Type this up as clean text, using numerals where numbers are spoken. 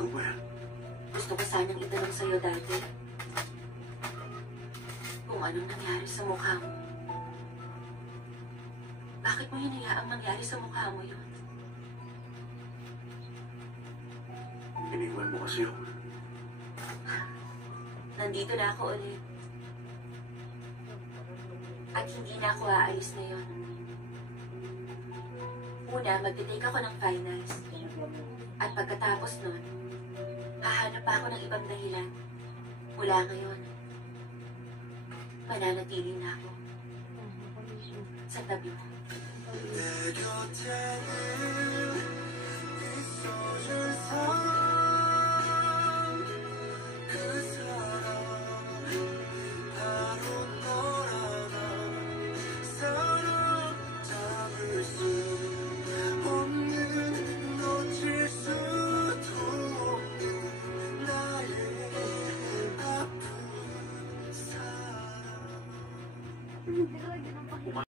Go where? Gusto ko sanang itanong sa'yo dati kung anong nangyari sa mukha mo. Bakit mo hinayaang mangyari sa mukha mo yun? Iniwan mo kasi ako. Nandito na ako ulit. At hindi na ako aalis na yun. Una, magte-take ako ng finals. At pagkatapos nun, hahanap pa ako ng ibang dahilan. Mula ngayon, mananatili na ako sa tabi mo. 내 곁에는 있어줄 사람, 그 사람 바로 너라나. 사로잡을 수 없는, 놓칠 수도 없는 나의 아픈 사람.